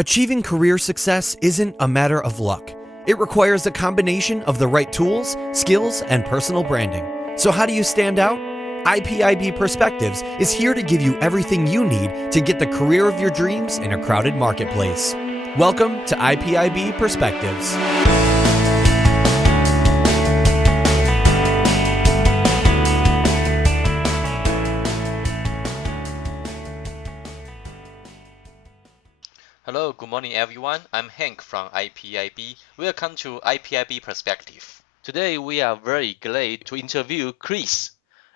Achieving career success isn't a matter of luck. It requires a combination of the right tools, skills, and personal branding. So how do you stand out? IPIB Perspectives is here to give you everything you need to get the career of your dreams in a crowded marketplace. Welcome to IPIB Perspectives. Hello, good morning everyone. I'm Hank from IPIB. Welcome to IPIB Perspective. Today we are very glad to interview Chris.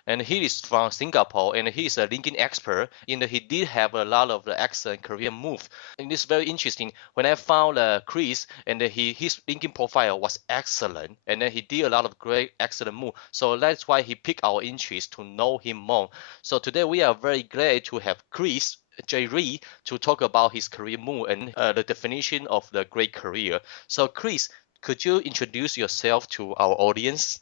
And he is from Singapore and he is a LinkedIn expert and he did have a lot of excellent career moves. And it's very interesting. When I found Chris and his LinkedIn profile was excellent and then he did a lot of great excellent moves. So that's why he piqued our interest to know him more. So today we are very glad to have Chris J. to talk about his career move and the definition of the great career. So Chris, could you introduce yourself to our audience?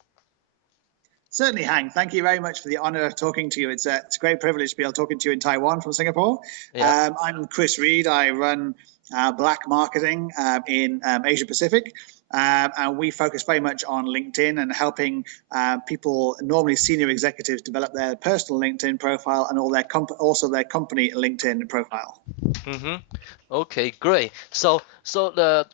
Certainly, Hank. Thank you very much for the honor of talking to you. It's a great privilege to be able to talking to you in Taiwan from Singapore. Yeah. I'm Chris Reed. I run Black marketing in Asia Pacific. And we focus very much on LinkedIn and helping people, normally senior executives, develop their personal LinkedIn profile and also their company LinkedIn profile. Mm-hmm. Okay, great. So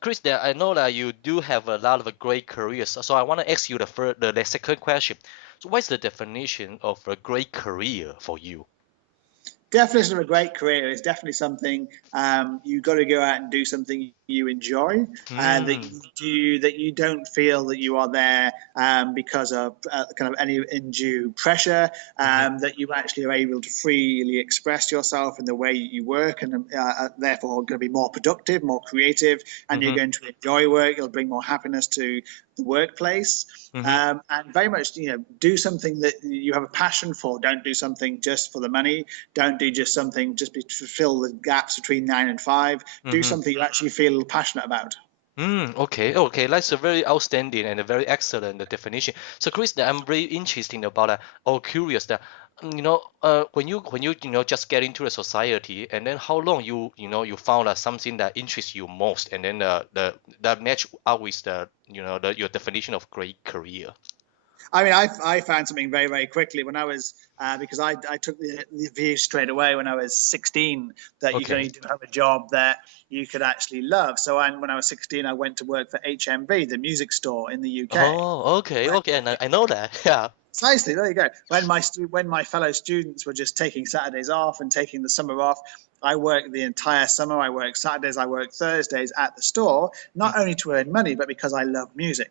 Chris, there I know that you do have a lot of great careers. So I want to ask you the second question. So what is the definition of a great career for you? Definition of a great career is definitely something you've got to go out and do something you enjoy, and that you don't feel that you are there because of kind of any undue pressure. That you actually are able to freely express yourself in the way you work, and therefore going to be more productive, more creative, and you're going to enjoy work. You'll bring more happiness to the workplace, and very much do something that you have a passion for. Don't do something just for the money. Don't do just something just to fill the gaps between 9 and 5. Do something you actually feel passionate about. Okay, that's a very outstanding and a very excellent definition. So Chris, I'm very interested about or curious that when you just get into the society, and then how long you found something that interests you most, and then that match up with your definition of great career. I mean, I found something very, very quickly when I was, because I took the view straight away when I was 16 that you could only have a job that you could actually love. So when I was 16, I went to work for HMV, the music store in the UK. Oh, okay, and I know that, yeah. Precisely, there you go. When my fellow students were just taking Saturdays off and taking the summer off, I worked the entire summer. I worked Saturdays, I worked Thursdays at the store, not only to earn money, but because I love music.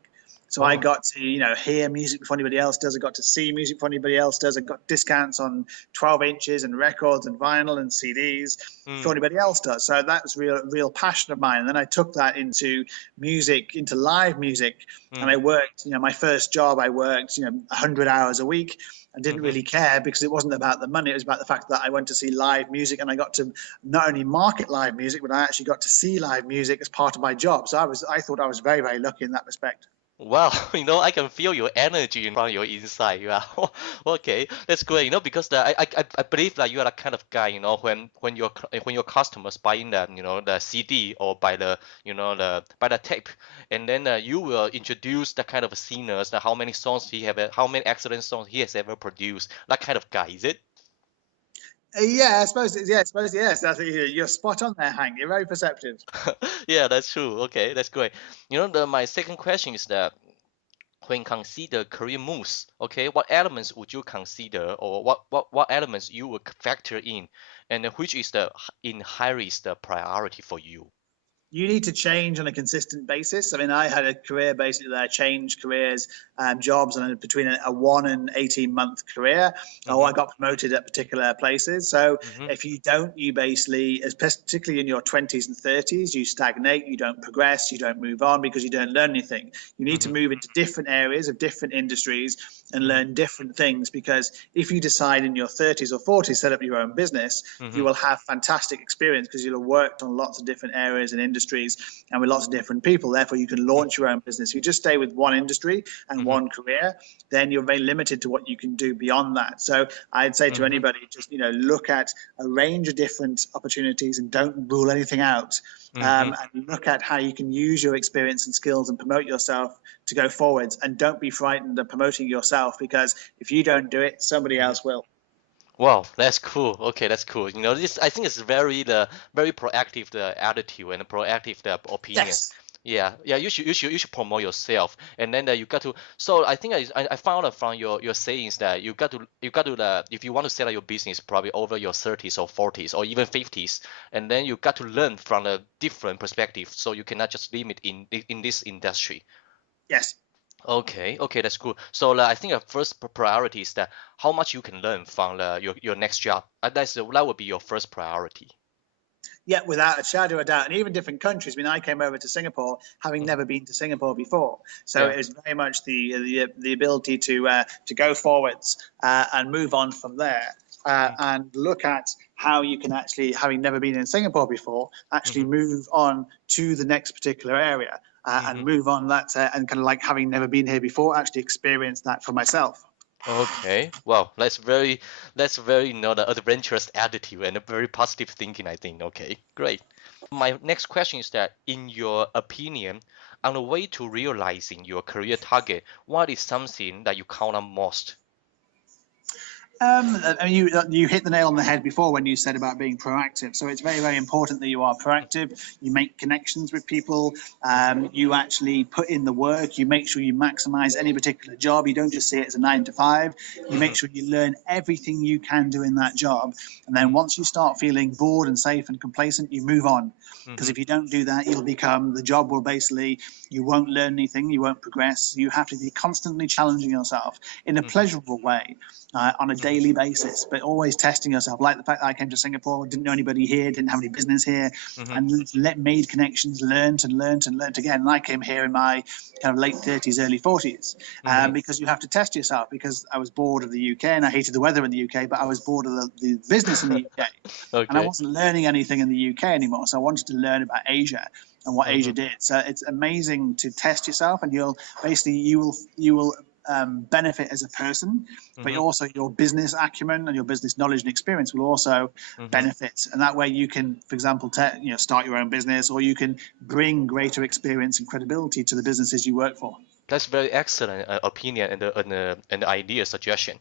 So I got to, hear music before anybody else does. I got to see music before anybody else does. I got discounts on 12 inches and records and vinyl and CDs before anybody else does. So that was real passion of mine. And then I took that into music, into live music. And I worked, my first job, I worked, 100 hours a week. I didn't really care because it wasn't about the money. It was about the fact that I went to see live music and I got to not only market live music, but I actually got to see live music as part of my job. So I thought I was very, very lucky in that respect. Wow, I can feel your energy from your inside. Yeah, okay, that's great. Because I believe that you are the kind of guy. When your customers buying the CD or by the tape, and then you will introduce the kind of singers, how many songs how many excellent songs he has ever produced. That kind of guy, is it? I suppose yes. You're spot on there, Hank. You're very perceptive. Yeah, that's true. Okay, that's great. My second question is that when consider career moves, what elements would you consider, or what elements you would factor in, and which is in highest priority for you? You need to change on a consistent basis. I mean, I had a career basically that I changed careers, jobs, and between a 1 and 18-month career. I got promoted at particular places. So if you don't, you basically, particularly in your 20s and 30s, you stagnate, you don't progress, you don't move on because you don't learn anything. You need to move into different areas of different industries and learn different things, because if you decide in your 30s or 40s set up your own business, you will have fantastic experience because you'll have worked on lots of different areas and industries industries and with lots of different people. Therefore, you can launch your own business. If you just stay with one industry and one career, then you're very limited to what you can do beyond that. So I'd say to anybody, just look at a range of different opportunities and don't rule anything out. And look at how you can use your experience and skills and promote yourself to go forwards. And don't be frightened of promoting yourself, because if you don't do it, somebody else will. Wow, that's cool. Okay, that's cool. This, I think, is very proactive attitude and proactive opinion. Yes. Yeah. You should promote yourself, and then you got to. So I think I found out from your sayings that you got to if you want to set up your business probably over your 30s or 40s or even 50s, and then you got to learn from a different perspective, so you cannot just limit in this industry. Yes. Okay, that's cool. So I think the first priority is that how much you can learn from your next job. That would be your first priority. Yeah, without a shadow of a doubt. And even different countries. I mean, I came over to Singapore having never been to Singapore before. So it was very much the ability to go forwards and move on from there. And look at how you can actually, having never been in Singapore before, actually move on to the next particular area and move on that and kind of like having never been here before, actually experience that for myself. Okay, well, that's very the adventurous attitude and a very positive thinking, I think. Okay, great. My next question is that, in your opinion, on the way to realizing your career target, what is something that you count on most? I mean, you hit the nail on the head before when you said about being proactive. So it's very, very important that you are proactive. You make connections with people. You actually put in the work. You make sure you maximize any particular job. You don't just see it as a 9 to 5. You make sure you learn everything you can do in that job. And then once you start feeling bored and safe and complacent, you move on. Because if you don't do that, the job will basically, you won't learn anything, you won't progress. You have to be constantly challenging yourself in a pleasurable way on a daily basis, but always testing yourself. Like the fact that I came to Singapore, didn't know anybody here, didn't have any business here, and made connections, learned again. And I came here in my kind of late 30s, early 40s, because you have to test yourself, because I was bored of the UK and I hated the weather in the UK, but I was bored of the business in the UK. Okay. And I wasn't learning anything in the UK anymore. So I wanted to learn about Asia and what Asia did. So it's amazing to test yourself, and you will benefit as a person, but also your business acumen and your business knowledge and experience will also benefit. And that way you can, for example, start your own business, or you can bring greater experience and credibility to the businesses you work for. That's very excellent opinion and idea suggestion.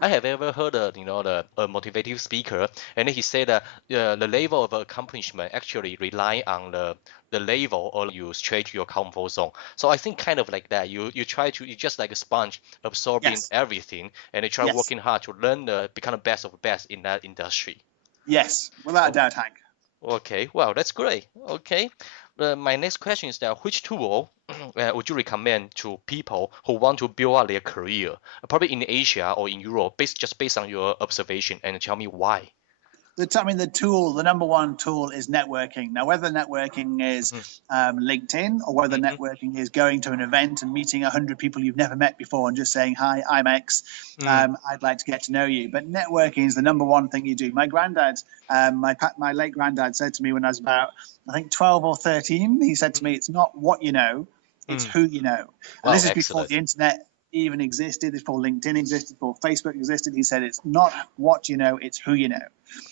I have ever heard the motivative speaker, and he said that the level of accomplishment actually rely on the level or you stretch your comfort zone. So I think kind of like that. You just like a sponge absorbing everything, and you try working hard to learn become the best of the best in that industry. Yes, without a doubt, Hank. Okay, wow, that's great. Okay. My next question is that, which tool would you recommend to people who want to build up their career, probably in Asia or in Europe, based on your observation, and tell me why? The number one tool is networking. Now, whether networking is LinkedIn, or whether networking is going to an event and meeting 100 people you've never met before and just saying, hi, I'm X, I'd like to get to know you. But networking is the number one thing you do. My granddad, my late granddad, said to me when I was about, I think, 12 or 13, he said to me, it's not what you know, it's who you know. And this is before the internet even existed, before LinkedIn existed, before Facebook existed. He said, it's not what you know, it's who you know.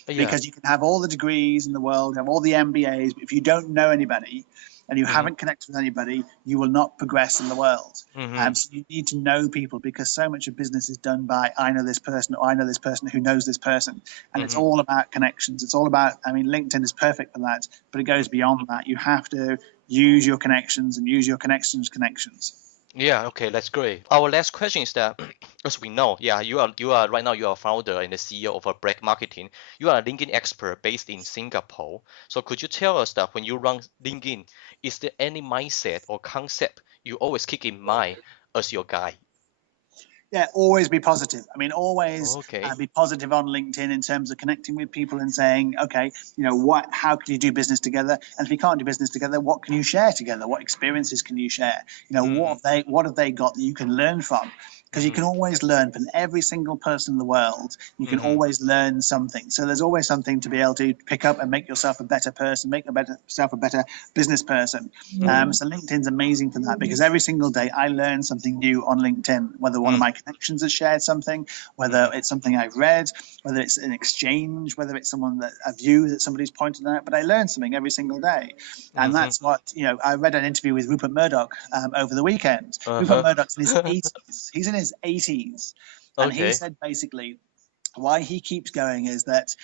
Because you can have all the degrees in the world, have all the MBAs, but if you don't know anybody and you haven't connected with anybody, you will not progress in the world. So you need to know people, because so much of business is done by, I know this person, or I know this person who knows this person. And it's all about connections. It's all about, LinkedIn is perfect for that, but it goes beyond that. You have to use your connections and use your connections. Yeah, okay, that's great. Our last question is that, as we know, you are right now, you are founder and the CEO of Black Marketing. You are a LinkedIn expert based in Singapore. So could you tell us that when you run LinkedIn, is there any mindset or concept you always keep in mind as your guide? Yeah, always be positive. Always be positive on LinkedIn in terms of connecting with people and saying, okay, how can you do business together? And if you can't do business together, what can you share together? What experiences can you share? What have they got that you can learn from? because you can always learn from every single person in the world. You can always learn something. So there's always something to be able to pick up and make yourself a better person, make yourself a better business person. So LinkedIn's amazing for that, because every single day I learn something new on LinkedIn, whether one of my connections has shared something, whether it's something I've read, whether it's an exchange, whether it's a view that somebody's pointed out, but I learn something every single day. And that's what, I read an interview with Rupert Murdoch over the weekend. Rupert Murdoch's in his 80s. He's in his 80s. And he said basically why he keeps going is that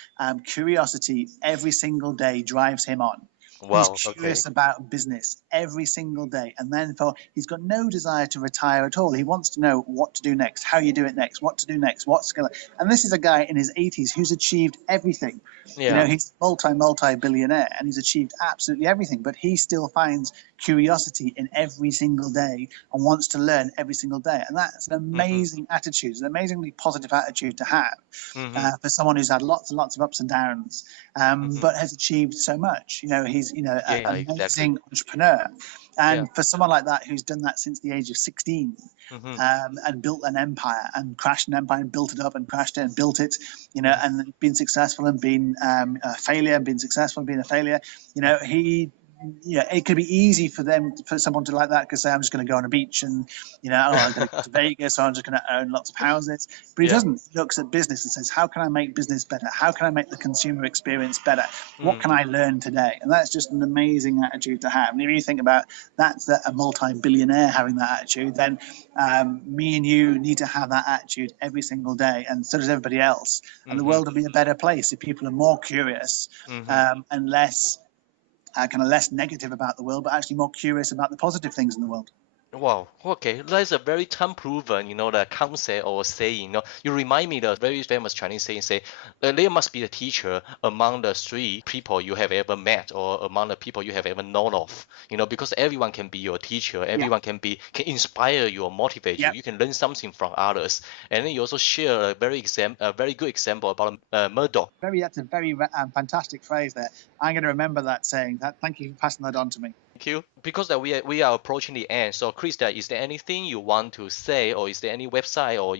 curiosity every single day drives him on. Wow, he's curious about business every single day. And then he's got no desire to retire at all. He wants to know what to do next, how you do it next, what to do next, what's going to. And this is a guy in his 80s who's achieved everything. Yeah. He's multi-billionaire and he's achieved absolutely everything, but he still finds curiosity in every single day and wants to learn every single day. And that's an amazing attitude, an amazingly positive attitude to have for someone who's had lots and lots of ups and downs, but has achieved so much. He's an amazing entrepreneur. And for someone like that who's done that since the age of 16 and built an empire and crashed an empire and built it up and crashed it and built it, and been successful and been a failure and been successful and been a failure, it could be easy for someone to like that because say I'm just going to go on a beach and I'm going to go to Vegas, or I'm just going to own lots of houses. But he doesn't. He looks at business and says, how can I make business better? How can I make the consumer experience better? What can I learn today? And that's just an amazing attitude to have. And if you think about that's a multi-billionaire having that attitude, then me and you need to have that attitude every single day, and so does everybody else. And the world will be a better place if people are more curious and less less negative about the world, but actually more curious about the positive things in the world. Wow. Okay, that's a very time-proven, the concept or saying. You remind me the very famous Chinese saying, there must be a teacher among the three people you have ever met or among the people you have ever known of. Because everyone can be your teacher, everyone can inspire you or motivate you. You can learn something from others, and then you also share a very good example about Murdoch. That's a very fantastic phrase there. I'm going to remember that saying. Thank you for passing that on to me. Thank you. Because we are approaching the end. So, Chris, is there anything you want to say, or is there any website or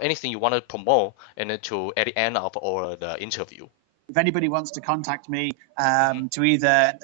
anything you want to promote, and at the end of the interview? If anybody wants to contact me to either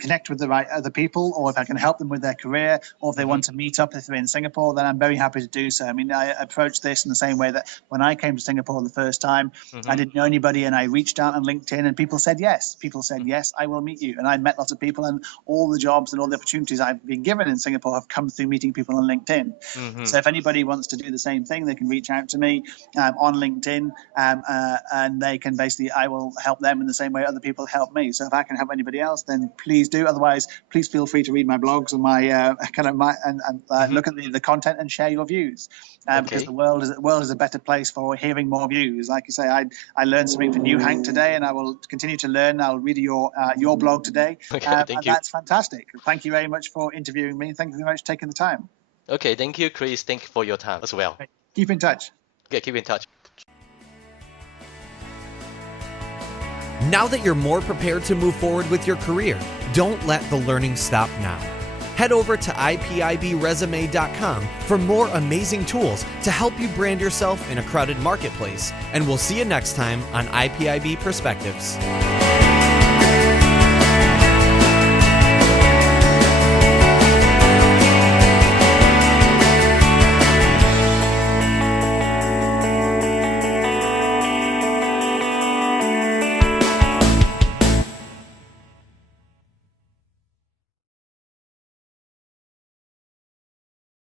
connect with the right other people, or if I can help them with their career, or if they want to meet up if they're in Singapore, then I'm very happy to do so. I mean, I approached this in the same way that when I came to Singapore the first time, I didn't know anybody, and I reached out on LinkedIn, and people said yes. People said, yes, I will meet you. And I met lots of people, and all the jobs and all the opportunities I've been given in Singapore have come through meeting people on LinkedIn. So if anybody wants to do the same thing, they can reach out to me on LinkedIn, and they can I will help them in the same way other people help me. So if I can help anybody else, then please do. Otherwise, please feel free to read my blogs and look at the content and share your views. Because the world is a better place for hearing more views. Like you say, I learned something from you, Hank, today, and I will continue to learn. I'll read your blog today. Thank you. That's fantastic. Thank you very much for interviewing me. Thank you very much for taking the time. Okay, thank you, Chris. Thank you for your time as well. Keep in touch. Okay, keep in touch. Now that you're more prepared to move forward with your career, don't let the learning stop now. Head over to IPIBresume.com for more amazing tools to help you brand yourself in a crowded marketplace, and we'll see you next time on IPIB Perspectives.